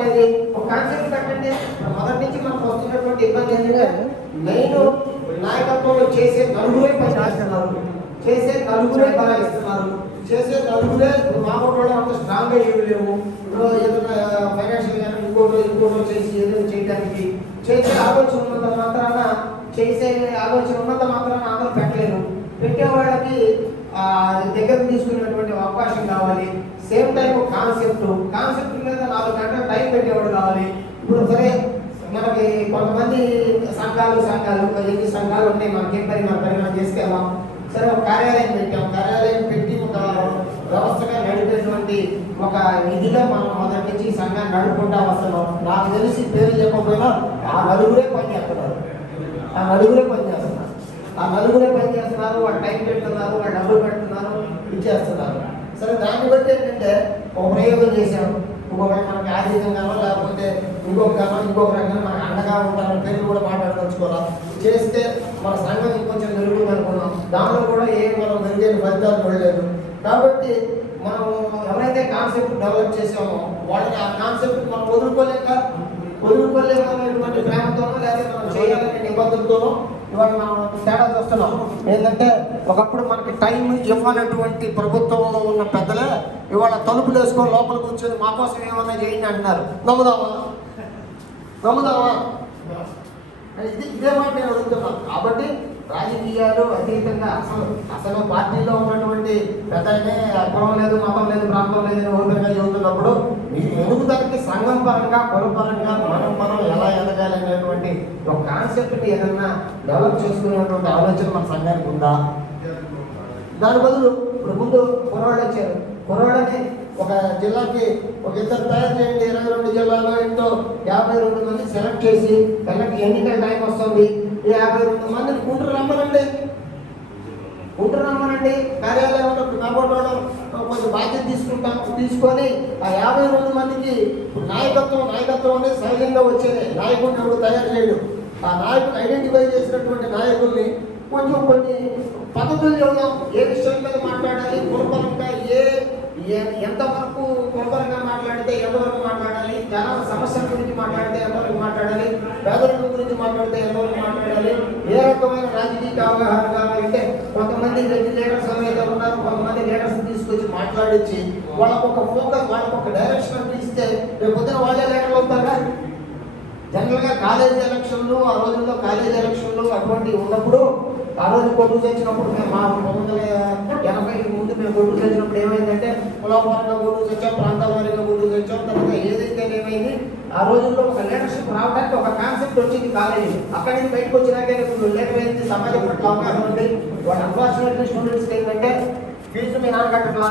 అనేది ఒక కాన్సెప్ట్ పెట్టండి. మొదటి నుంచి మనకు వస్తున్నటువంటి ఇబ్బంది ఏంటంటే మెయిన్ నాయకత్వంలో చేసే నలుగురే పనిచేస్తున్నారు, చేసే నలుగురే బలాయిస్తున్నారు, చేసే నలుగురే మామూలు అంత స్ట్రాంగ్గా ఏమి లేవు. ఏదైనా ఫైనాన్షియల్ కానీ ఇంకోటో చేసి ఏదైనా చేయడానికి చేసే ఆలోచన ఉన్నంత మాత్రాన అందరూ పెట్టలేరు. పెట్టే వాళ్ళకి దగ్గర తీసుకునేటువంటి అవకాశం కావాలి. సేమ్ టైం కాన్సెప్ట్ మీద 4 గంటల టైం పెట్టేవాడు కావాలి. ఇప్పుడు సరే మనకి కొంతమంది సంఘాలు ఎన్ని సంఘాలు ఉన్నాయి, మనకేం పని మన పని మనం చేసుకెళ్ళాం. సరే ఒక కార్యాలయం పెట్టాం, కార్యాలయం పెట్టి ఒక వ్యవస్థగా నడిపేటువంటి ఒక విధిగా మనం మొదటి నుంచి సంఘాన్ని నడుపుకుంటా వస్తున్నాం. నాకు తెలిసి పేరు చెప్పకపోయినా ఆ నలుగురే పనిచేస్తున్నారు, వాళ్ళు టైం పెడుతున్నారు, వాళ్ళు డబ్బులు పెడుతున్నారు, ఇచ్చేస్తున్నారు. సరే దాన్ని బట్టి ఏంటంటే ఒక ప్రయోగం చేశాం. ఇంకొక మనకి ఆర్థికంగానో లేకపోతే ఇంకొక రకంగా మనకు అండగా ఉంటారని పేర్లు కూడా మాట్లాడదలుచుకోవాలి. చేస్తే మన సంఘం ఇంకొంచెం మెరుగుంది అనుకున్నాం. దానిలో కూడా మనం మెరుగైన ఫలితాలు చూడలేదు. కాబట్టి మనం ఎవరైతే కాన్సెప్ట్ డెవలప్ చేసామో వాళ్ళని ఆ కాన్సెప్ట్ మనం వదులుకోలేమనేటువంటి ప్రేమతోనో లేకపోతే మనం చేయాలనే నిబంధనతోనో ఇవాళ మనం తేడా చూస్తున్నాం. ఏంటంటే ఒకప్పుడు మనకి టైం ఇవ్వాలటువంటి ప్రభుత్వంలో ఉన్న పెద్దలే ఇవాళ తలుపులు వేసుకొని లోపల కూర్చొని మా కోసం ఏమన్నా చేయండి అంటున్నారు. నమ్ముదామా ఇదే మాట నేను అడుగుతున్నాను. కాబట్టి రాజకీయాలు అతీతంగా అసలు పార్టీలో ఉన్నటువంటి పెద్దలనే కులం లేదు, మతం లేదు, ప్రాంతం లేదని ఓపెన్గా చెబుతున్నప్పుడు మీరు ఎదుగుదలకి సంఘం పరంగా కులపరంగా మనం ఎలా ఎదగాలి అనేటువంటి ఒక కాన్సెప్ట్ని ఏదన్నా డెవలప్ చేసుకునేటువంటి ఆలోచన మన సంఘానికి ఉందా? దాని బదులు ఇప్పుడు ముందు కుర్రాళ్ళు వచ్చారు, కుర్రాళ్ళని ఒక జిల్లాకి ఒక ఇద్దరు తయారు చేయండి, 22 జిల్లాలో ఎంతో 52 మంది సెలెక్ట్ చేసి పిల్లకి ఎన్నికల టైం వస్తుంది, ఈ 52 మందిని గుంటూరు రమ్మనండి. కార్యాలయంలో కాబోటోళ్ళు కొంచెం బాధ్యత తీసుకొని ఆ 52 మందికి నాయకత్వం అనేది సహజంగా వచ్చేది. నాయకుడిని ఎవరు తయారు చేయడు. ఆ నాయకుడు ఐడెంటిఫై చేసినటువంటి నాయకుల్ని కొన్ని పద్ధతులు చూద్దాం. ఏ విషయం మీద మాట్లాడాలి, కులపరంగా ఎంతవరకు కులపరంగా మాట్లాడితే ఎంతవరకు మాట్లాడాలి, జనాల సమస్యల గురించి మాట్లాడితే ఎంతవరకు మాట్లాడాలి, పేదరికం గురించి మాట్లాడితే ఎంతవరకు మాట్లాడాలి, ఏ రకమైన రాజకీయ అవగాహన కావాలంటే కొంతమంది లీడర్స్ అనేది ఉన్నారు, కొంతమంది లీడర్స్ తీసుకొచ్చి మాట్లాడించి వాళ్ళకొక ఫోకస్, వాళ్ళకొక డైరెక్షన్ ఇస్తే రేపు పొద్దున వాళ్ళే లీడర్లు అవుతారా? జనరల్గా కాలేజ్ ఎలక్షన్లు, ఆ రోజుల్లో కాలేజ్ ఎలక్షన్లు అటువంటివి ఉన్నప్పుడు ఆ రోజు కొట్టుకు తెచ్చినప్పుడు మేము 1980 ముందు మేము కొట్టుకు తెచ్చినప్పుడు ఏమైందంటే కులపరంగా కొట్టుకు తెచ్చాం, ప్రాంతాల వారీగా కొట్టుకు తెచ్చాం. తర్వాత ఏదైతే ఏమైంది ఆ రోజుల్లో ఒక లీడర్షిప్ రావడానికి ఒక కాన్సెప్ట్ వచ్చింది కాలేజీ. అక్కడి నుంచి బయటకు వచ్చినాకే లేకపోయింది సమాజం పట్ల అవగాహన ఉంది. వాళ్ళు అన్ఫార్చునేట్లీ స్టూడెంట్స్కి ఏంటంటే ఫీజు మీ నాన్న కట్టట్లా,